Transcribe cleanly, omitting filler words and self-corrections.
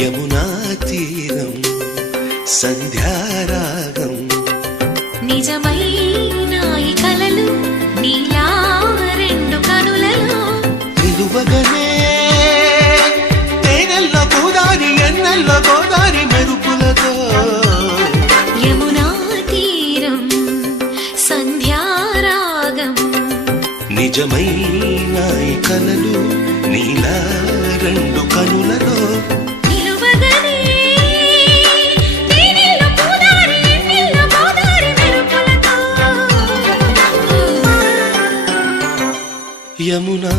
యమునా తీరం సంధ్యారాగం నిజమైన ఈ కలలు నీలా రెండు కనులలో నిలువగనే తేనెల్లో గోదారి ఎన్నెల్లో గోదారి మెరుపులతో యమునా తీరం సంధ్యారాగం నిజమైన ఈ కలలు నీలా రెండు కనులలో యమునా